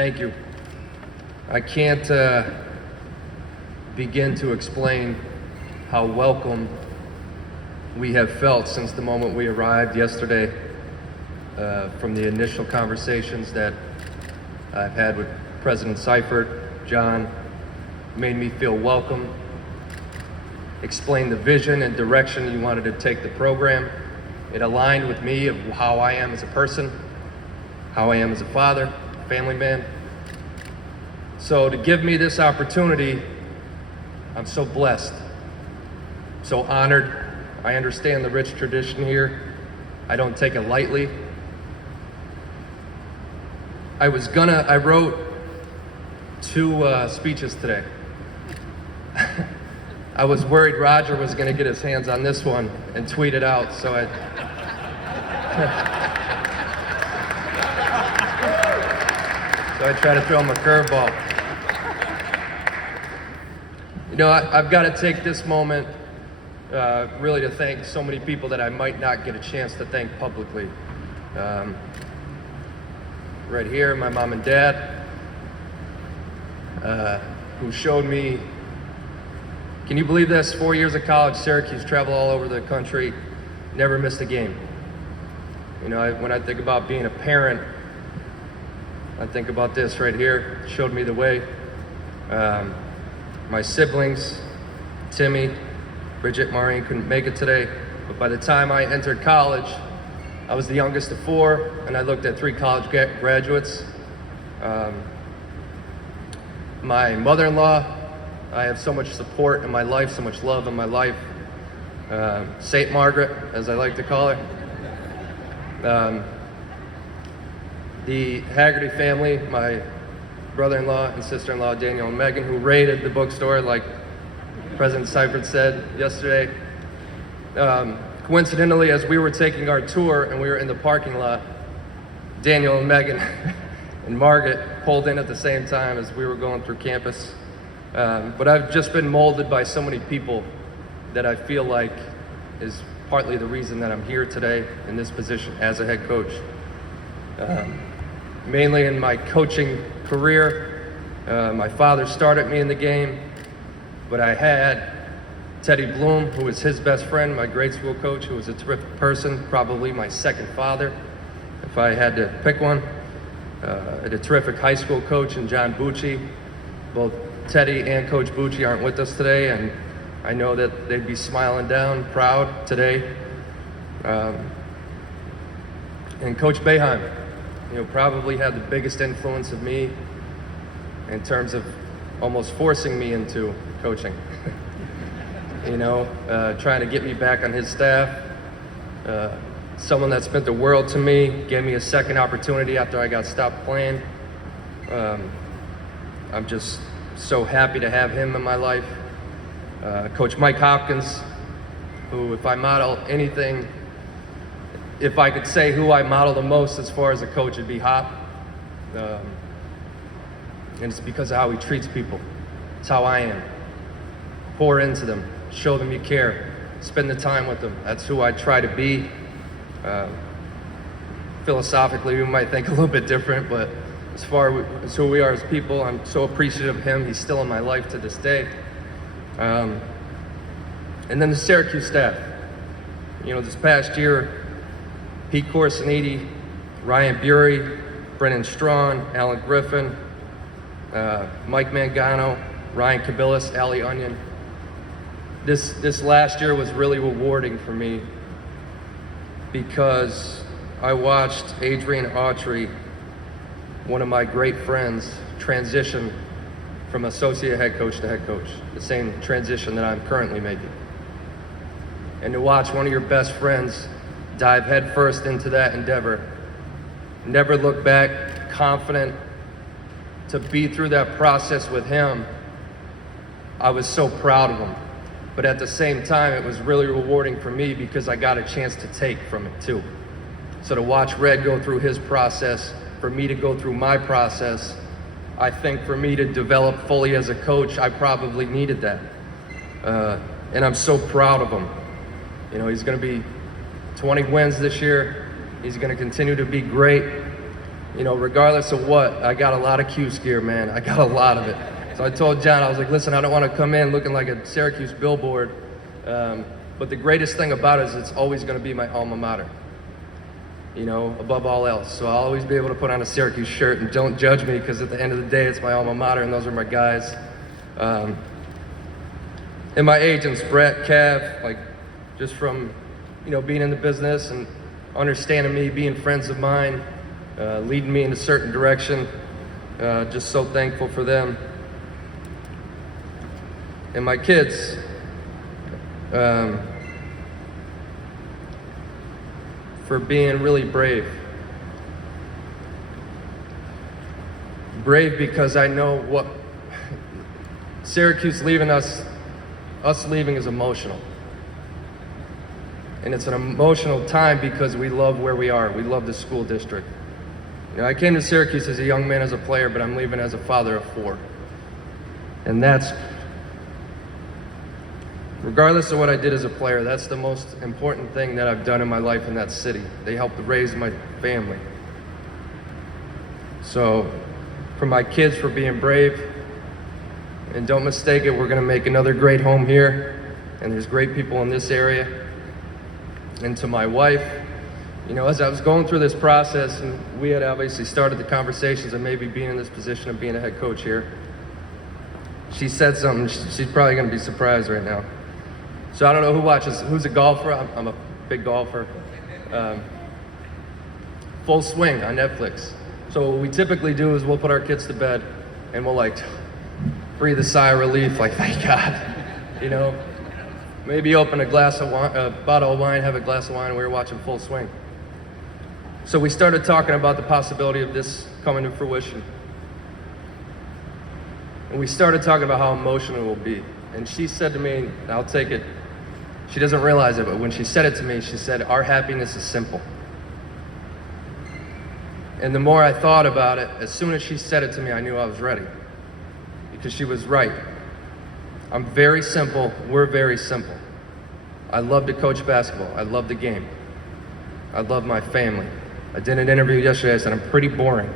Thank you. I can't begin to explain how welcome we have felt since the moment we arrived yesterday, from the initial conversations that I've had with President Seifert. John made me feel welcome, explained the vision and direction you wanted to take the program. It aligned with me of how I am as a person, how I am as a father, family man. So to give me this opportunity, I'm so blessed, so honored. I understand the rich tradition here. I don't take it lightly. I wrote two speeches today. I was worried Roger was gonna get his hands on this one and tweet it out, so I try to throw him a curveball. You know, I've got to take this moment really to thank so many people that I might not get a chance to thank publicly. Right here, my mom and dad, who showed me, can you believe this? 4 years of college, Syracuse, travel all over the country, never missed a game. You know, when I think about being a parent, I think about this right here, showed me the way. My siblings, Timmy, Bridget, Maureen couldn't make it today, but by the time I entered college, I was the youngest of four, and I looked at 3 college graduates. My mother-in-law, I have so much support in my life, so much love in my life. Saint Margaret, as I like to call her. The Haggerty family, my brother-in-law and sister-in-law, Daniel and Megan, who raided the bookstore like President Seifert said yesterday. Coincidentally, as we were taking our tour and we were in the parking lot, Daniel and Megan and Margaret pulled in at the same time as we were going through campus. But I've just been molded by so many people that I feel like is partly the reason that I'm here today in this position as a head coach. Mainly in my coaching career, my father started me in the game, but I had Teddy Bloom, who was his best friend, my grade school coach, who was a terrific person, probably my second father, if I had to pick one. I had a terrific high school coach in John Bucci. Both Teddy and Coach Bucci aren't with us today, and I know that they'd be smiling down, proud today. And Coach Boeheim, you know, probably had the biggest influence of me in terms of almost forcing me into coaching. You know, trying to get me back on his staff. Someone that spent the world to me, gave me a second opportunity after I got stopped playing. I'm just so happy to have him in my life. Coach Mike Hopkins, who, if I model anything, if I could say who I model the most as far as a coach, it'd be Hop. And it's because of how he treats people. It's how I am. Pour into them, show them you care, spend the time with them. That's who I try to be. Philosophically, we might think a little bit different, but as far as who we are as people, I'm so appreciative of him. He's still in my life to this day. And then the Syracuse staff. You know, this past year, Pete Corsiniti, Ryan Bury, Brennan Strawn, Alan Griffin, Mike Mangano, Ryan Kabilis, Ali Onion. This last year was really rewarding for me because I watched Adrian Autry, one of my great friends, transition from associate head coach to head coach, the same transition that I'm currently making. And to watch one of your best friends dive headfirst into that endeavor, never look back, confident, to be through that process with him, I was so proud of him. But at the same time, it was really rewarding for me because I got a chance to take from it too. So to watch Red go through his process, for me to go through my process, I think for me to develop fully as a coach, I probably needed that. And I'm so proud of him. You know, he's gonna be 20 wins this year. He's gonna continue to be great. You know, regardless of what, I got a lot of Cuse gear, man. I got a lot of it. So I told John, I was like, listen, I don't want to come in looking like a Syracuse billboard. But the greatest thing about it is it's always going to be my alma mater, you know, above all else. So I'll always be able to put on a Syracuse shirt, and don't judge me, because at the end of the day, it's my alma mater, and those are my guys. And my agents, Brett, Cav, like, just from, you know, being in the business and understanding me, being friends of mine, leading me in a certain direction. Just so thankful for them. And my kids, for being really brave. Brave because I know what Syracuse leaving us leaving is emotional. And it's an emotional time because we love where we are. We love the school district. You know, I came to Syracuse as a young man, as a player, but I'm leaving as a father of 4. And that's, regardless of what I did as a player, that's the most important thing that I've done in my life in that city. They helped raise my family. So, for my kids, for being brave, and don't mistake it, we're gonna make another great home here, and there's great people in this area. And to my wife, you know, as I was going through this process, and we had obviously started the conversations of maybe being in this position of being a head coach here, she said something, she's probably gonna be surprised right now. So I don't know who watches, who's a golfer? I'm a big golfer. Full Swing on Netflix. So what we typically do is we'll put our kids to bed and we'll like breathe a sigh of relief, like thank God, you know. Maybe open a bottle of wine, have a glass of wine, and we were watching Full Swing. So we started talking about the possibility of this coming to fruition. And we started talking about how emotional it will be. And she said to me, and I'll take it, she doesn't realize it, but when she said it to me, she said, our happiness is simple. And the more I thought about it, as soon as she said it to me, I knew I was ready. Because she was right. I'm very simple, we're very simple. I love to coach basketball, I love the game. I love my family. I did an interview yesterday, I said I'm pretty boring.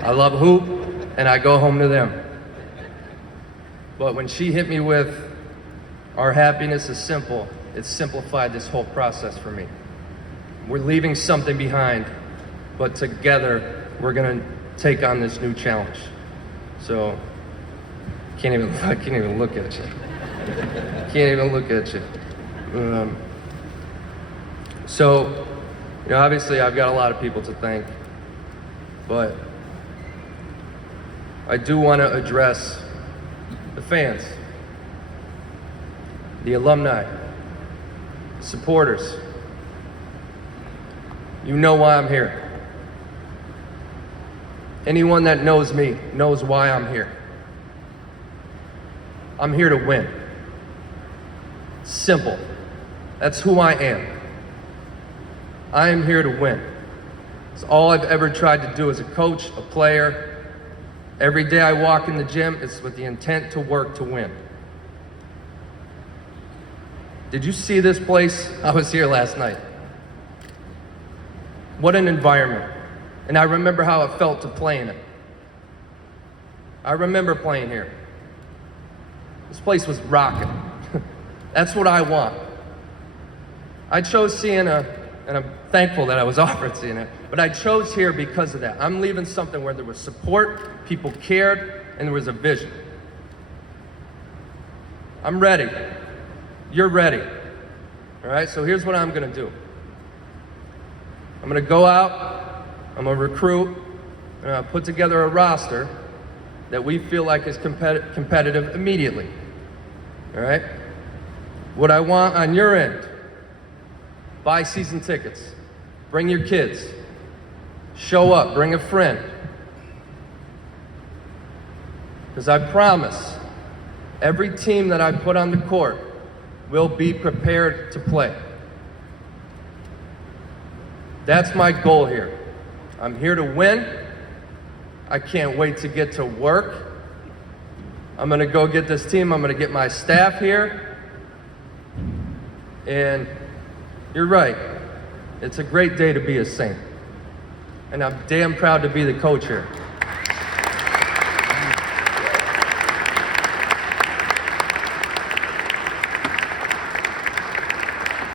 I love hoop, and I go home to them. But when she hit me with, our happiness is simple, it simplified this whole process for me. We're leaving something behind, but together, we're gonna take on this new challenge. So, I can't even look at you. Can't even look at you. So, you know, obviously I've got a lot of people to thank, but I do want to address the fans, the alumni, supporters. You know why I'm here. Anyone that knows me knows why I'm here. I'm here to win. Simple. That's who I am. I am here to win. It's all I've ever tried to do as a coach, a player. Every day I walk in the gym, it's with the intent to work to win. Did you see this place? I was here last night. What an environment. And I remember how it felt to play in it. I remember playing here. This place was rocking. That's what I want. I chose Siena, and I'm thankful that I was offered Siena, but I chose here because of that. I'm leaving something where there was support, people cared, and there was a vision. I'm ready. You're ready. All right, so here's what I'm gonna do. I'm gonna go out, I'm gonna recruit, and I'll put together a roster that we feel like is competitive immediately. All right? What I want on your end, buy season tickets, bring your kids, show up, bring a friend. Because I promise, every team that I put on the court will be prepared to play. That's my goal here. I'm here to win. I can't wait to get to work. I'm gonna go get this team, I'm gonna get my staff here. And you're right, it's a great day to be a Saint. and I'm damn proud to be the coach here.